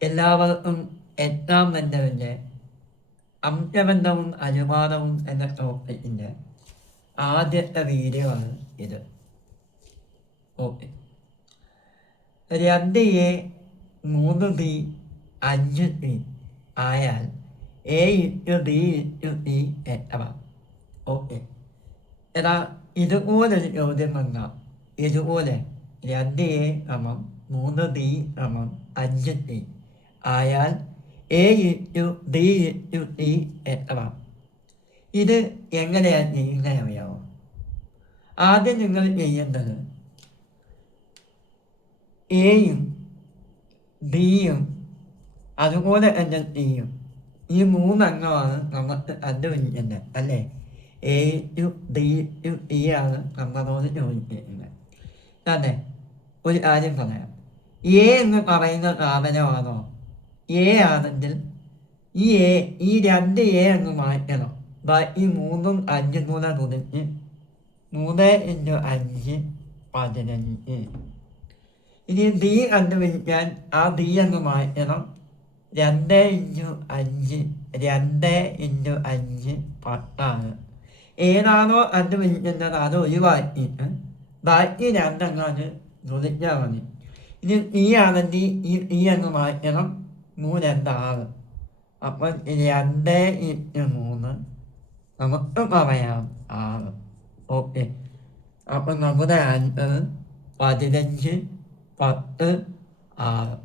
എല്ലാവർക്കും എട്ടാം ബന്ധമിന്റെ അംശബന്ധവും അനുമാനവും എന്ന ടോപ്പിക്കിന്റെ ആദ്യത്തെ വീഡിയോ ആണ് ഇത്. ഓക്കെ രണ്ട് എ മൂന്ന് ബി അഞ്ച് ബി ആയാൽ A is to B is to B എത്ര ഓക്കെ എടാ ഇതുപോലൊരു ചോദ്യം വന്നാൽ ഇതുപോലെ രണ്ട് എ ക്രമം മൂന്ന് ബി ക്രമം അഞ്ച് ബി ആയാൽ A is to B is to D എത്ര ഇത് എങ്ങനെയാണ് ചെയ്യുന്നത് ആദ്യം നിങ്ങൾ ചെയ്യേണ്ടത് എയും ബിയും അതുപോലെ തന്നെ സിയും ഈ മൂന്നെണ്ണമാണ് നമുക്ക് കണ്ടുപിടിക്കുന്നത് അല്ലേ? A to D to E ആണ് നമ്മളോട് ചോദിച്ചിരിക്കുന്നത് അതെ ഒരു കാര്യം പറയാം. എ എന്ന് പറയുന്ന സാധനമാണോ? എ ആണെങ്കിൽ ഈ എ ഈ രണ്ട് എ അങ്ങ് മാറ്റണം. ബാക്കി മൂന്നും അഞ്ചും കൂടെ കുതിച്ച് മൂന്ന് ഇന്റു അഞ്ച് പതിനഞ്ച്. ഇനി ബി കണ്ടുപിടിക്കാൻ ആ ബി അങ്ങ് മാറ്റണം. രണ്ട് ഇന്റു അഞ്ച് രണ്ട് ഇന്റു അഞ്ച് പത്താണ്. ഏതാണോ കണ്ടുപിടിക്കുന്നത് അത് ഒഴിവാക്കിയിട്ട് ബാക്കി രണ്ടെങ്ങാണ് തുളിച്ചാൽ മതി. ഇനി ഈ ആണെങ്കിൽ ഈ ഈ അങ്ങ് മാറ്റണം. മൂന്ന് ആറ് അപ്പം രണ്ട് ഇന്റു മൂന്ന്. നമുക്ക് പറയാം. ആറ്. ഓക്കെ. അപ്പം നമ്മുടെ ആൻസർ പതിനഞ്ച് പത്ത് ആറ്.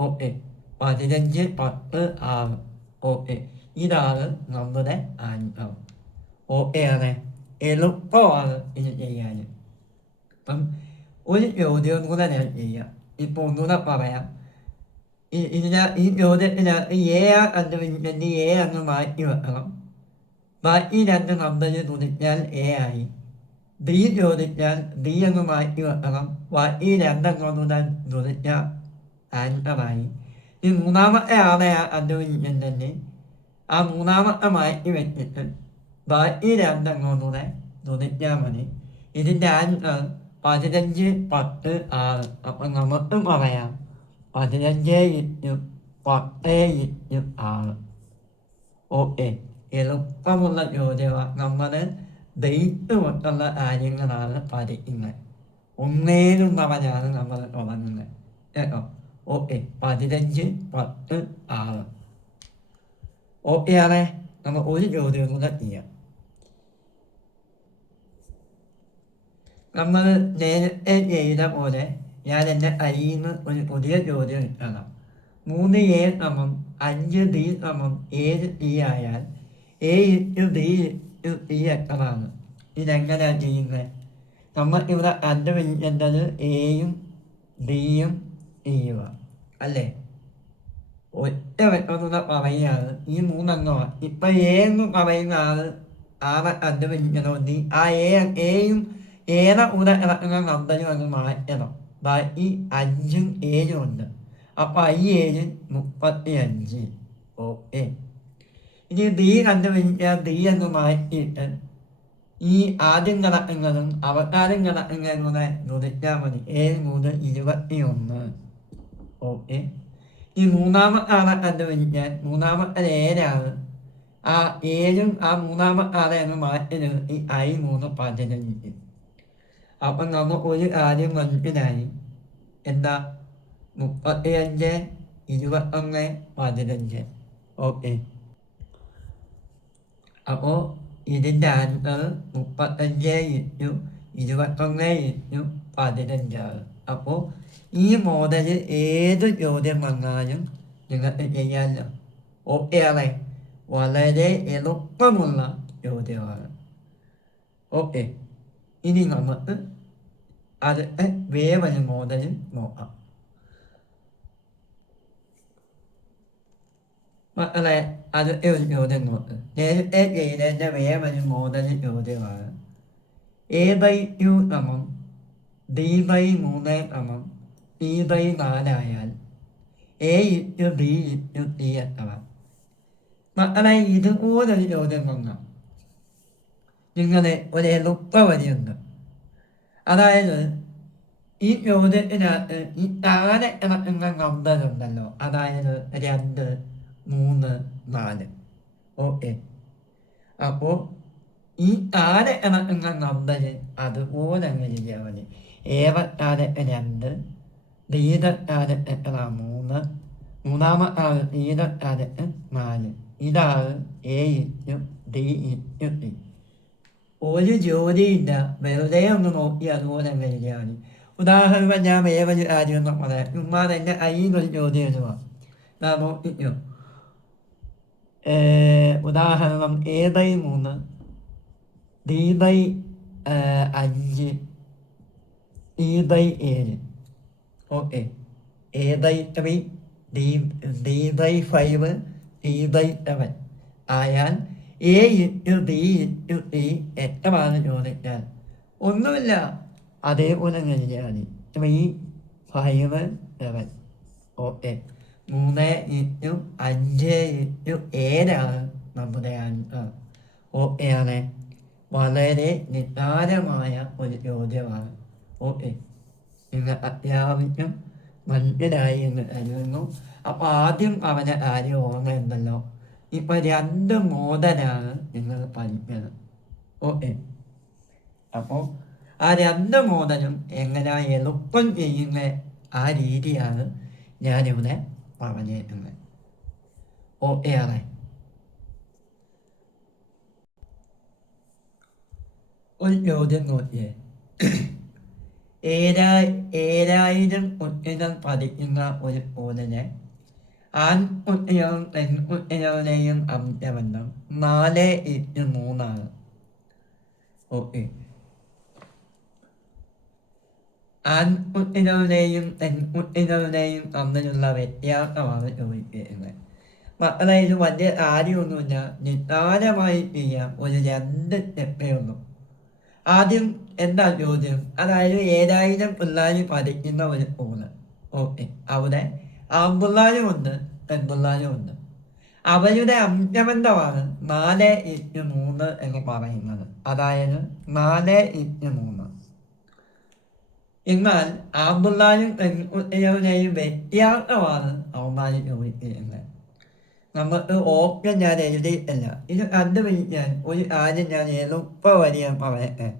ഓക്കെ. പതിനഞ്ച് പത്ത് ആറ്. ഓക്കെ. ഇതാണ് നമ്മുടെ ആൻസർ ഓക്കെ ആണ്. എളുപ്പമാണ് ഇത് ചെയ്യാൻ. അപ്പം ഒരു ചോദ്യം കൂടെ ഞാൻ ചെയ്യാം. ഇപ്പോൾ ഒന്നുകൂടെ പറയാം. ഇതിന് ഈ ചോദ്യത്തിന് എ കണ്ടുപിടിച്ചിട്ട് എ അങ്ങ് മാറ്റി വെക്കണം. ബാക്കി രണ്ട് തുണിച്ചാൽ എ ആയി. ഡി ചോദിച്ചാൽ ഡി അങ്ങ് മാറ്റി വെക്കണം. ബാക്കി രണ്ടെണ്ണൂടെ തുണിച്ച ആൻസറായി ഈ മൂന്നാമത്തെ ആളെ ആ മൂന്നാമത്തെ മാറ്റി വെച്ചിട്ട് ബാക്കി രണ്ടെണ്ണൂടെ തുണിച്ചാൽ മതി. ഇതിന്റെ ആൻസർ പതിനഞ്ച് പത്ത് ആറ്. അപ്പം നമുക്ക് പറയാം. പതിനഞ്ച് ഇഞ്ചും പത്ത് ഇഞ്ചും ആണ് ഓക്കെ എളുപ്പമുള്ള ചോദ്യമാണ് നമ്മൾ ദൈവം മറ്റുള്ള കാര്യങ്ങളാണ് പഠിക്കുന്നത് ഒന്നേലും തവണയാണ് നമ്മൾ തുടങ്ങുന്നത് കേട്ടോ ഓക്കെ പതിനഞ്ച് പത്ത് ആറ് ഓക്കെ ആണേ നമ്മൾ ഒരു ചോദ്യം കൂടെ ചെയ്യാം നമ്മൾ നേരത്തെ ചെയ്ത പോലെ ഞാൻ എന്റെ കയ്യിൽ നിന്ന് ഒരു പുതിയ ചോദ്യം ഇട്ടണം മൂന്ന് എ സമം അഞ്ച് ഡി സമം ഏഴ് ഡി ആയാൽ എ ഇട്ട് ഡി ഇട്ട് ഡി എത്രമാണ് ഇതെങ്ങനെയാണ് ചെയ്യുന്നത് നമുക്കിവിടെ കണ്ടുപിടിക്കേണ്ടത് എയും ഡിയും ഇയും അല്ലേ? ഒറ്റ വെക്കുന്ന പറയുകയാണ്. ഈ മൂന്നെണ്ണമാണ് ഇപ്പം എ എന്ന് പറയുന്ന ആൾ ആളെ കണ്ടുപിടിക്കണമെങ്കിൽ ആ എ എയും ഏറെ കൂടെ ഇറക്കുന്ന നമ്പരും അങ്ങ് മാറ്റണം. ബാക്കി അഞ്ചും ഏഴും ഉണ്ട്. അപ്പൊ ഈ ഏഴ് മുപ്പത്തി അഞ്ച് ഓക്കെ. ഇനി ഡി കണ്ടുപിടിക്കാൻ ദീ എന്ന് മാറ്റിയിട്ട് ഈ ആദ്യം കിടക്കുന്നതും അവസാനം കിടക്കുന്നതും കൂടെ നുറിച്ചാൽ മതി. ഏഴ് മൂന്ന് ഇരുപത്തി ഒന്ന് ഓക്കെ. ഈ മൂന്നാമത്തെ ആളെ കണ്ടുപിടിക്കാൻ മൂന്നാമത്തെ ഏഴാണ്. ആ ഏഴും ആ മൂന്നാമത്തെ അങ്ങ് മാറ്റി നിർത്തി ഐ മൂന്ന് പതിനഞ്ച്. അപ്പം നമുക്ക് ഒരു കാര്യം മനസ്സിലായി എന്താ? മുപ്പത്തിയഞ്ച് ഇരുപത്തൊന്ന് പതിനഞ്ച്. ഓക്കെ. അപ്പോൾ ഇതിന്റെ ആൻസർ മുപ്പത്തഞ്ച് ഇറ്റു ഇരുപത്തൊന്ന് ഇറ്റു പതിനഞ്ചാണ് അപ്പോൾ ഈ മോഡൽ ഏത് ചോദ്യം വന്നാലും നിങ്ങൾക്ക് ചെയ്യാമല്ലോ ഓക്കെ ആണേ? വളരെ എളുപ്പമുള്ള ചോദ്യമാണ്. ഓക്കെ. ഇനി നമുക്ക് അടുത്ത വേവന് മോഡൽ നോക്കാം മക്കളെ അത് ഒരു ചോദ്യം നോക്ക് നേരത്തെ ചെയ്തതിന്റെ വേറൊരു മോഡൽ ചോദ്യമാണ്. എ ബൈ ടു സമം ഡി ബൈ മൂന്ന് സമം E by നാലായാൽ A is to B is to T എത്ര മക്കളെ ഇതുപോലൊരു ചോദ്യം വന്ന. നിങ്ങളെ ഒരു എളുപ്പ വഴിയുണ്ട് അതായത് ഈ ചോദ്യത്തിനകത്ത് ഈ താഴെ കിടക്കുന്ന നമ്പർ ഉണ്ടല്ലോ അതായത് രണ്ട് മൂന്ന് നാല്. ഓക്കെ. അപ്പോ ഈ താഴെ കിടക്കുന്ന നമ്പർ അതുപോലെ ചെയ്യാൻ മതി. ഏവത്താറ് രണ്ട് ദീതത്താറ് എത്ര മൂന്ന് മൂന്നാമത്തെ ദീതത്താറ് നാല് ഇതാണ് A is to D is to D ഒരു ജോലിയില്ല. വെറുതെ ഒന്ന് നോക്കി അതുപോലെ വരികയാണ് ഉദാഹരണം ഞാൻ വേറൊരു കാര്യം എന്ന് പറയാം. ഉമ്മാർ എന്റെ കയ്യിൽ ജോലി എഴുതുക. ഞാൻ നോക്കിക്കോ. ഉദാഹരണം എ ബൈ മൂന്ന് ഡി ബൈ അഞ്ച് ഡി ബൈ ഏഴ്. Okay. A by three D D by five D by seven. ആയാൽ A is to D is to D എത്രയാണ് ചോദിച്ചാൽ ഒന്നുമില്ല. അതേപോലെ മതി ത്രീ ഫൈവ് സെവൻ ഓക്കെ മൂന്ന് ഇറ്റു അഞ്ച് ഇറ്റു ഏഴാണ് നമ്മുടെ ആൻസർ ഓക്കെയാണ് വളരെ നിസ്സാരമായ ഒരു ചോദ്യമാണ്. ഓക്കെ നിങ്ങൾ അത്യാവശ്യം മനസ്സിലായി എന്ന് കരുതുന്നു. അപ്പോൾ ആദ്യം അവന്റെ കാര്യം ഓർമ്മയുണ്ടല്ലോ ഇപ്പൊ രണ്ട് മോഡലാണ് നിങ്ങൾ പഠിക്കുന്നത്. ഓക്കെ അപ്പോൾ ആ രണ്ട് മോഡലും എങ്ങനെ എളുപ്പം ചെയ്യുന്ന ആ രീതിയാണ് ഞാനിവിടെ പറഞ്ഞിരുന്നത് ഓക്കെ ആണ്. ഒരു ചോദ്യം നോക്കിയേ. ഏഴായി ഏഴായിരം കുട്ടികൾ പഠിക്കുന്ന ഒരു സ്കൂളിലെ ആൺകുട്ടികളും പെൺകുട്ടികളുടെയും നാല് എട്ട് മൂന്നാണ്. ഓക്കെ. ആൺകുട്ടികളുടെയും പെൺകുട്ടികളുടെയും തമ്മിലുള്ള വ്യത്യാസമാണ് ചോദിക്കുന്നത്. മക്കളെ വലിയ കാര്യമൊന്നുമില്ല. നിസ്സാരമായി ചെയ്യാം ഒരു രണ്ട് സ്റ്റെപ്പേ ഉള്ളൂ. ആദ്യം എന്താ ചോദ്യം? അതായത് ഏഴായിരം പിള്ളേർ പഠിക്കുന്ന ഒരു സ്കൂൾ. ഓക്കെ. അവിടെ ആൺപിള്ളേരും ഉണ്ട് ഉണ്ട് അവരുടെ അംഗബന്ധമാണ് നാല് ഇറ്റ് മൂന്ന് എന്ന് പറയുന്നത്. അതായത് നാല് ഇറ്റ് മൂന്ന്. എന്നാൽ ആമ്പിള്ളാരും പെൺകുട്ടികളുടെയും വ്യത്യാസമാണ് അവന്മാർ ചോദിക്കുന്നത് നമുക്ക് ഓക്കെ ഞാൻ എഴുതിയിട്ടില്ല. ഇത് കണ്ടുപിടിക്കാൻ ഒരു കാര്യം ഞാൻ എളുപ്പ വരിയാൻ പറയട്ടെ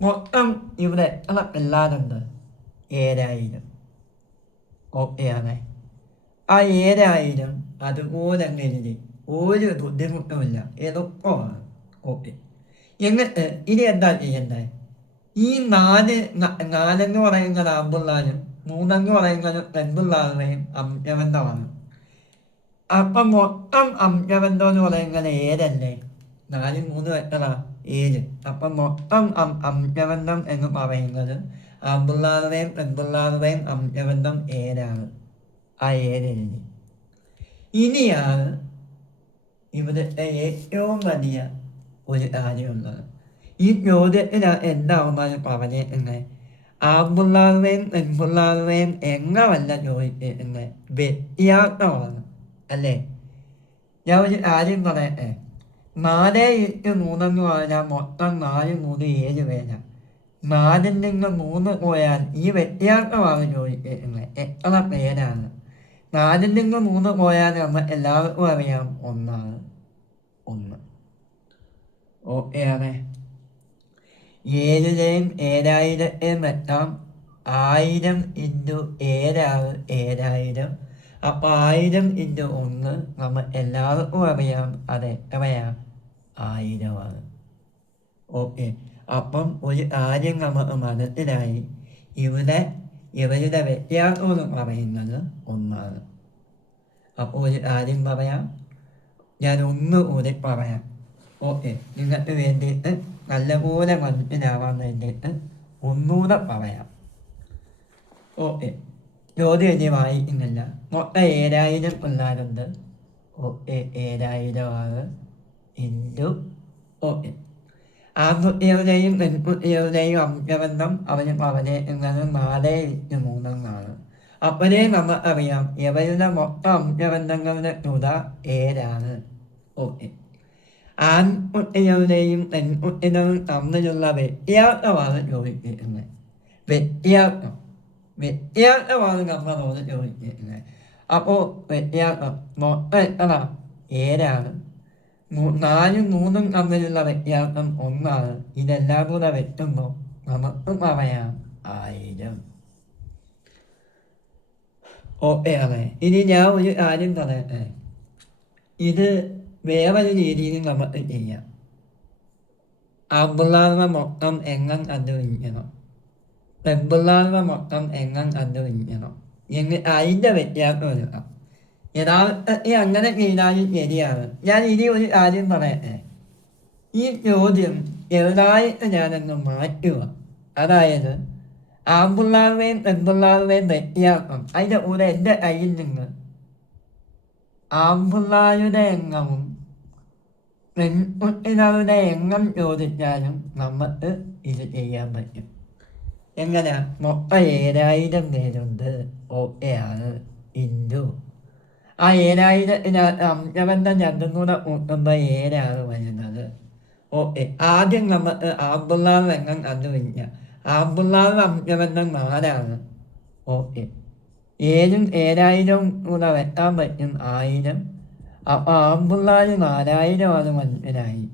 മൊത്തം ഇവിടെ എത്ര പിള്ളേരുണ്ട്? ഏഴായിരം. ഓക്കെയാണ് ആ ഏതായാലും അതുപോലെ എഴുതി ഒരു ബുദ്ധിമുട്ടുമില്ല. എളുപ്പമാണ് ഓക്കെ എന്നിട്ട് ഇനി എന്താ ചെയ്യണ്ടേ? ഈ നാല് നാലെന്ന് പറയുന്നത് ആമ്പിള്ളാരും മൂന്നെന്ന് പറയുന്നത് പെൺപിള്ളാരുടെയും അംശബന്ധമാണ് അപ്പം മൊത്തം അംശബന്ധം എന്ന് പറയുന്നത് ഏഴല്ലേ? നാല് മൂന്ന് എത്ര ഏഴ്. അപ്പം മൊത്തം അംശബന്ധം എന്ന് പറയുന്നത് ആൺപിള്ളാരുടെയും പെൺപിള്ളാരുടെയും അബ്ദബന്ധം ഏഴാണ് ആ ഏഴ് ഇനിയാണ് ഇവിടുത്തെ ഏറ്റവും വലിയ ഒരു കാര്യമുള്ളത്. ഈ ചോദ്യത്തിന് എന്താവുമ്പോൾ പറഞ്ഞേക്കുന്നത് ആൺപിള്ളാരുടെയും പെൺപിള്ളാരുടെയും എങ്ങനല്ല ചോദിക്കുന്നത് വ്യത്യാസമാണ് അല്ലേ? ഞാൻ ഒരു കാര്യം പറയട്ടെ നാല് എട്ട് മൂന്നെന്ന് പറഞ്ഞാൽ മൊത്തം നാല് മൂന്ന് ഏഴ് പേരാ നാലിൽ നിന്ന് മൂന്ന് പോയാൽ ഈ വ്യത്യാസമാണ് ചോദിക്കുന്നത് എത്ര പേരാണ്? നാലിൽ നിന്ന് മൂന്ന് പോയാൽ നമ്മൾ എല്ലാവർക്കും അറിയാം. ഒന്നാണ്. ഒന്ന്. ഓക്കെയാണ് ഏഴിലെയും ഏഴായിരത്തെയും എത്താം ആയിരം ഇന്റു ഏഴാറ് ഏഴായിരം. അപ്പം ആയിരം ഇന്റു ഒന്ന് നമ്മൾ എല്ലാവർക്കും അറിയാം. അതെ എത്രയാണ് ആയിരമാണ്. ഓക്കെ. അപ്പം ഒരു കാര്യം നമുക്ക് മനസ്സിലായി. ഇവിടെ ഇവരുടെ വ്യത്യാസം എന്ന് പറയുന്നത് ഒന്നാണ്. അപ്പോൾ ഒരു കാര്യം പറയാം. ഞാൻ ഒന്ന് കൂടി പറയാം. ഓക്കെ. നിങ്ങൾക്ക് വേണ്ടിയിട്ട് നല്ലപോലെ മനസ്സിലാവാൻ വേണ്ടിയിട്ട് ഒന്നുകൂടെ പറയാം. ഓക്കെ. ജ്യോതി വലിയ വായിക്കുന്നില്ല മൊത്തം ഏഴായിരം പിള്ളേരുണ്ട്. ഓക്കെ. ഏഴായിരം ആറ് ഇന്റു ഓക്കെ. ആൺകുട്ടികളുടെയും പെൺകുട്ടികളുടെയും അംശബന്ധം അവന് പറഞ്ഞേക്കുന്നത് നാല് ഇന്റു മൂന്നെന്നാണ് നമ്മൾ അറിയാം. ഇവരുടെ മൊത്തം അംഗബന്ധങ്ങളുടെ തുക ഏഴാണ് ഓക്കെ ആൺകുട്ടികളുടെയും പെൺകുട്ടികളും തമ്മിലുള്ള വ്യത്യാസമാണ് ചോദിക്കുന്നത് വ്യത്യാസം. വ്യത്യാസമാണ് നമ്മളോട് ചോദിക്കുന്നത് അപ്പോൾ വ്യത്യാസം. മൊത്തം എത്ര? ഏഴാണ് നാലും മൂന്നും തമ്മിലുള്ള വ്യത്യാസം ഒന്നാണ്. ഇതെല്ലാം കൂടെ വെട്ടുമ്പോൾ നമുക്ക് പറയാം ആയിരം. ഓക്കെ അതെ. ഇനി ഞാൻ ഒരു കാര്യം പറയട്ടെ. ഇത് വേറൊരു രീതിയിൽ നമുക്ക് ചെയ്യാം. ആമ്പിള്ളാരുടെ മൊത്തം എണ്ണം കണ്ടുപിടിക്കണം. പെൺപിള്ളാരുടെ മൊത്തം എണ്ണം കണ്ടുപിടിക്കണം. എന്ന് അതിന്റെ വ്യത്യാസം എടുക്കാം. യഥാർത്ഥത്തിൽ അങ്ങനെ ചെയ്താലും ശരിയാണ് ഞാൻ ഇനി ഒരു കാര്യം പറയട്ടെ? ഈ ചോദ്യം ചെറുതായിട്ട് ഞാനൊന്ന് മാറ്റുക. അതായത് ആൺപിള്ളാരുടെയും പെൺപിള്ളാരുടെയും വ്യത്യാസം. അതിന്റെ കൂടെ എന്റെ കയ്യിൽ നിന്ന് ആമ്പിള്ളാരുടെ എണ്ണവും പെൺകുട്ടികളുടെ എണ്ണം ചോദിച്ചാലും നമുക്ക് ഇത് ചെയ്യാൻ പറ്റും. എങ്ങനെയാ? മൊത്തം ഏഴായിരം പേരുണ്ട്. ഓക്കെയാണ് ഇൻഡു ആ ഏഴായിരത്തിനകത്ത് അംശബന്ധം രണ്ടും കൂടെ കൂട്ടുമ്പോൾ ഏനാണ് വരുന്നത് ഓക്കെ ആദ്യം നമുക്ക് ആമ്പിള്ളാർ എണ്ണം കണ്ടുപിടിക്കാം ആബ്ദുള്ള അംശബന്ധം നാലാണ് ഓക്കെ ഏഴും ഏഴായിരവും കൂടെ വെട്ടാൻ പറ്റും ആയിരം. അപ്പോൾ ആമ്പിള്ളാർ നാലായിരമാണ് മനസ്സിലായി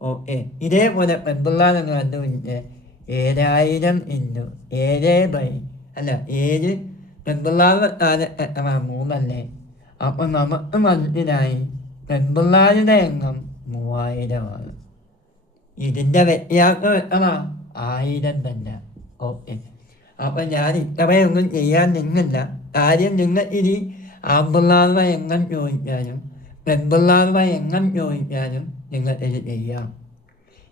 ഓക്കെ ഇതേപോലെ പെൺപിള്ളാരെന്ന് കണ്ടുപിടിച്ച് ഏഴായിരം ഇന്നു ഏഴേ ബൈ അല്ല ഏഴ് പെൺപിള്ളാരുടെ താരം എത്ര മൂന്നല്ലേ? അപ്പം നമുക്ക് മനസ്സിലായി പെൺപിള്ളാരുടെ എണ്ണം മൂവായിരമാണ് ഇതിന്റെ വ്യത്യാസം എത്ര ആയിരം തന്നെ. ഓക്കെ. അപ്പം ഞാൻ ഇത്രയൊന്നും ചെയ്യാൻ നിന്നില്ല. കാര്യം നിങ്ങൾ ഇനി ആൺപിള്ളാരുടെ എണ്ണം ചോദിക്കാനും പെൺപിള്ളാരുടെ എണ്ണം ചോദിക്കാനും നിങ്ങൾ ഇത് ചെയ്യാം.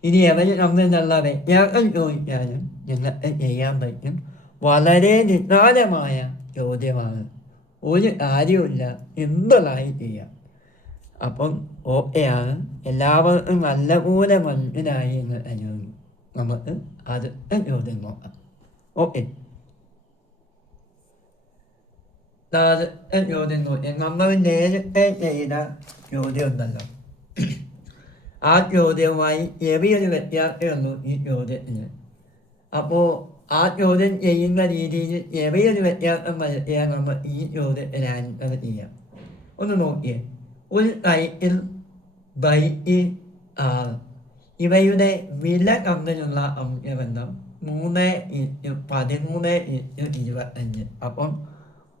ഇനി എവർ തമ്മിലുള്ള വ്യത്യാസം ചോദിക്കാനും നിങ്ങൾക്ക് ചെയ്യാൻ പറ്റും. വളരെ നിസ്സാരമായ ചോദ്യമാണ്. ഒരു കാര്യമില്ല സിമ്പിളായി ചെയ്യാം. അപ്പം ഓക്കെയാണ്. എല്ലാവർക്കും നല്ലപോലെ മനസ്സിലായി എന്ന് അനുഭവി നമുക്ക് അത് ചോദ്യം നോക്കാം. ഓക്കെ. ചോദ്യം നോക്കാം. നമ്മൾ നേരത്തെ ചെയ്ത ചോദ്യം ഉണ്ടല്ലോ ആ ചോദ്യവുമായി ചെറിയൊരു വ്യത്യാസമുള്ളൂ ഈ ചോദ്യത്തിന്. അപ്പോൾ ആ ചോദ്യം ചെയ്യുന്ന രീതിയിൽ ചെറിയൊരു വ്യത്യാസം വരുത്തിയാൽ നമ്മൾ ഈ ചോദ്യത്തിന് ആൻസർ ചെയ്യാം. ഒന്ന് നോക്കിയേ. ഒരു ടൈറ്റിൽ ബൈക്ക് ആർ ഇവയുടെ വില തമ്മിലുള്ള അംശബന്ധം മൂന്ന് ഇഞ്ച് പതിമൂന്ന് ഇഞ്ച് ഇരുപത്തഞ്ച്. അപ്പം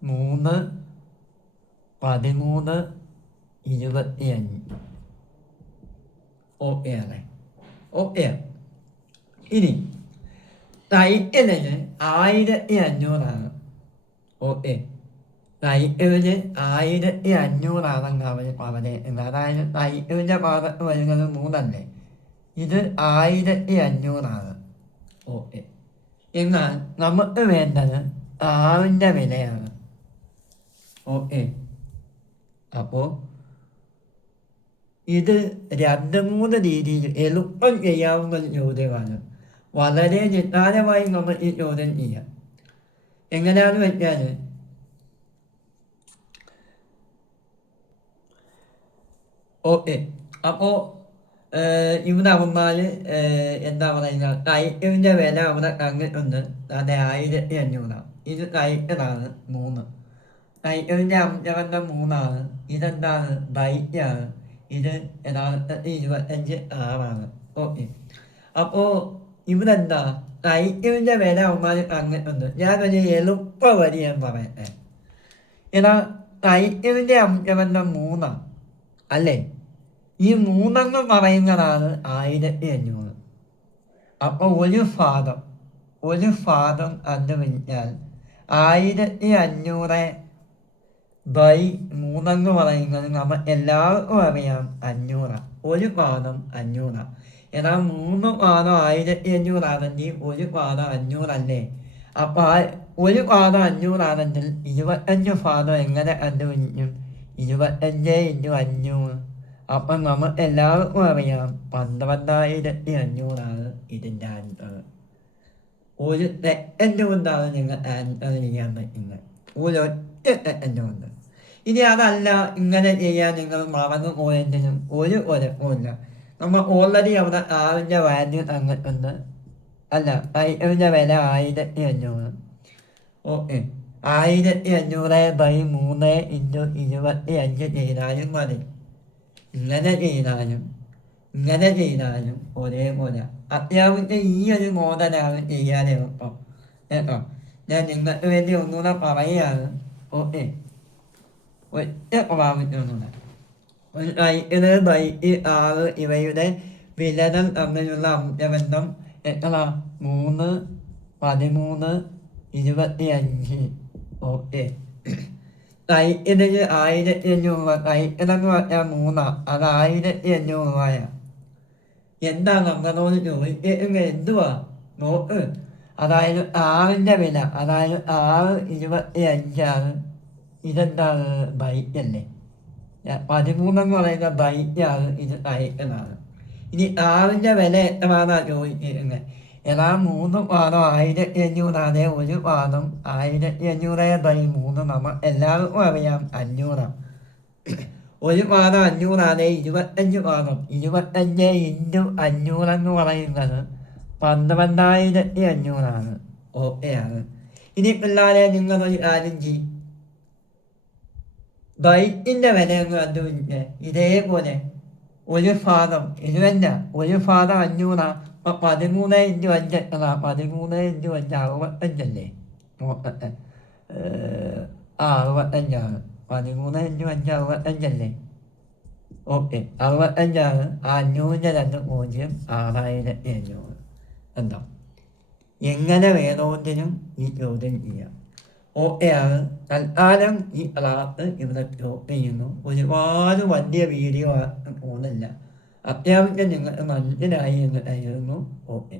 മൂന്ന് പതിമൂന്ന് ഇരുപത്തി അഞ്ച് ഓക്കെ ആണ് ഓക്കെ. ഇനി ടൈറ്റലിന് ആയിരത്തി അഞ്ഞൂറാണ് ഓക്കെ ടൈറ്റലിന് ആയിരത്തി അഞ്ഞൂറാണെന്ന് അവർ പറഞ്ഞിട്ടുണ്ട് അതായത് റൈറ്റിന്റെ ഭാഗത്ത് വരുന്നത് മൂന്നല്ലേ? ഇത് ആയിരത്തി അഞ്ഞൂറാണ് ഓക്കെ എന്നാൽ നമുക്ക് വേണ്ടത് ആവിന്റെ വിലയാണ്. ഓക്കെ അപ്പോൾ ഇത് രണ്ട് മൂന്ന് രീതിയിൽ എളുപ്പം ചെയ്യാവുന്ന ചോദ്യമാണ്. വളരെ നിസ്സാരമായി നമ്മൾ ഈ ചോദ്യം ചെയ്യാം എങ്ങനെയാണെന്ന് വെച്ചാൽ ഓക്കെ അപ്പോൾ ഇവിടെ അവന്മാർ എന്താ പറയുക ടൈറ്റിന്റെ വില അവിടെ കണ്ടിട്ടുണ്ട് അതെ ആയിരത്തി അഞ്ഞൂറാണ് ഇത് ടൈറ്ററാണ് മൂന്ന്. ടൈറ്റിന്റെ അംശബന്ധം മൂന്നാണ്. ഇതെന്താണ്? ബൈക്കാണ് ഇത് യഥാർത്ഥത്തിൽ ഇരുപത്തഞ്ച് ആറാണ്. ഓക്കെ. അപ്പോൾ ഇവിടെ ഐക്യവിന്റെ വില അവന്മാർ ഞാൻ ഞാനൊരു എളുപ്പ വരി ഞാൻ പറയട്ടെ എന്നാ ഐക്യവിന്റെ അംശബന്ധം മൂന്നാണ് അല്ലേ? ഈ മൂന്നെന്ന് പറയുന്നതാണ് ആയിരത്തി അഞ്ഞൂറ്. അപ്പോൾ ഒരു ഫാദം ഒരു ഫാദം വെച്ചാൽ ആയിരത്തി അഞ്ഞൂറ് ബൈ മൂന്നെന്ന് പറയുന്നത് നമ്മൾ എല്ലാവർക്കും അറിയാം അഞ്ഞൂറാണ് ഒരു പാദം അഞ്ഞൂറാണ് എന്നാൽ മൂന്ന് പാദം ആയിരത്തി അഞ്ഞൂറാണെങ്കിൽ ഒരു പാദം അഞ്ഞൂറല്ലേ? അപ്പോൾ ആ ഒരു പാദം അഞ്ഞൂറാണെങ്കിൽ ഇരുപത്തഞ്ച് പാദം എങ്ങനെ കണ്ടുപിടിക്കും ഇരുപത്തഞ്ച് ഇന്റു അഞ്ഞൂറ് അപ്പം നമുക്ക് എല്ലാവർക്കും അറിയാം പന്ത്രണ്ടായിരത്തി അഞ്ഞൂറാണ് ഇതിന്റെ ആൻസർ. ഒരു സെക്കൻഡ് കൊണ്ടാണ് നിങ്ങൾ ആൻസർ ചെയ്യാൻ പറ്റുന്നത് ഒരൊറ്റ സെക്കൻഡ് കൊണ്ട്. ഇനി അതല്ല ഇങ്ങനെ ചെയ്യാൻ നിങ്ങൾ മറന്നു പോയതിനും ഒരു കുഴപ്പമില്ല നമ്മൾ ഓൾറെഡി അവിടെ ആറിന്റെ വാല്യൂ തന്നിട്ടുണ്ട് അല്ല ഐറ്റമിന്റെ വില ആയിരത്തി അഞ്ഞൂറ്. ഓക്കെ ആയിരത്തി അഞ്ഞൂറ് ബൈ മൂന്ന് ഇന്റു ഇരുപത്തി അഞ്ച് ചെയ്താലും മതി. ഇങ്ങനെ ചെയ്താലും ഇങ്ങനെ ചെയ്താലും ഒരേപോലെ. അത്യാവശ്യം ഈ ഒരു മോഡലാണ് ചെയ്യാൻ എളുപ്പം. കേട്ടോ? ഞാൻ നിങ്ങൾക്ക് വേണ്ടി ഒന്നുകൂടെ പറയുകയാണ് ഓക്കെ ഒറ്റ പ്രാവശ്യമൊന്നുകൂടെ ഒരു ആറ് ഇവയുടെ വിലകൾ തമ്മിലുള്ള അംശബന്ധം എത്ര മൂന്ന് പതിമൂന്ന് ഇരുപത്തി അഞ്ച് ഓക്കെ കൈക്കിന് ആയിരത്തി അഞ്ഞൂറ് രൂപ. കൈക്കിനെന്ന് പറഞ്ഞാൽ മൂന്നാ. അത് ആയിരത്തി അഞ്ഞൂറ് രൂപയ. എന്താ നമ്മളോട് ചോദിക്കുന്നത് എന്തുവാ? നോക്ക്. അതായത് ആറിന്റെ വില. അതായത് ആറ് ഇരുപത്തി അഞ്ചാണ് ഇതെന്താണ് ബൈക്കല്ലേ പതിമൂന്നെന്ന് പറയുന്ന ബൈക്കാണ് ഇത് കയറ്റുന്നതാണ് ഇനി ആറിന്റെ വില എത്രയാണ് ചോദിക്കുന്നത് ഏതാ മൂന്ന് പാദം ആയിരത്തി അഞ്ഞൂറാണ് ഒരു പാദം ആയിരത്തി അഞ്ഞൂറ് ബൈ മൂന്ന് നമ്മൾ എല്ലാവർക്കും അറിയാം അഞ്ഞൂറാണ് ഒരു പാദം അഞ്ഞൂറാണ് ഇരുപത്തഞ്ച് പാദം ഇരുപത്തഞ്ച് ഇന്റു അഞ്ഞൂറെന്ന് പറയുന്നത് പന്ത്രണ്ടായിരത്തി അഞ്ഞൂറാണ് ഓക്കെയാണ് ഇനി പിള്ളേരെ നിങ്ങളൊരു കാര്യം ചെയ്യും. ബൈക്കിന്റെ വില ഒന്ന് കണ്ടുപിടിച്ച് ഇതേപോലെ ഒരു ഭാഗം ഇരുപല്ല ഒരു ഭാഗം അഞ്ഞൂറാ. അപ്പൊ പതിമൂന്ന് ഇഞ്ച് അഞ്ച് എത്ര പതിമൂന്ന് ഇഞ്ച് അഞ്ച് അറുപത്തഞ്ചല്ലേ? മൊത്തത്തെ ആ അറുപത്തഞ്ചാണ് പതിമൂന്ന് ഇഞ്ച് അഞ്ച് അറുപത്തഞ്ചല്ലേ? ഓക്കെ അറുപത്തഞ്ചാണ് അഞ്ഞൂറിന്റെ രണ്ട് പൂജ്യം ആറായിരത്തി അഞ്ഞൂറ്. എന്താ? എങ്ങനെ വേണമെങ്കിലും ഈ ചോദ്യം ചെയ്യാം. ഓക്കെയാണ് തൽക്കാലം ഈ ക്ലാസ് ഇവിടെ സ്റ്റോപ്പ് ചെയ്യുന്നു. ഒരുപാട് വലിയ വീഡിയോ പോകുന്നില്ല അത്യാവശ്യം നിങ്ങൾക്ക് നല്ലതായി എന്ന് ഓക്കെ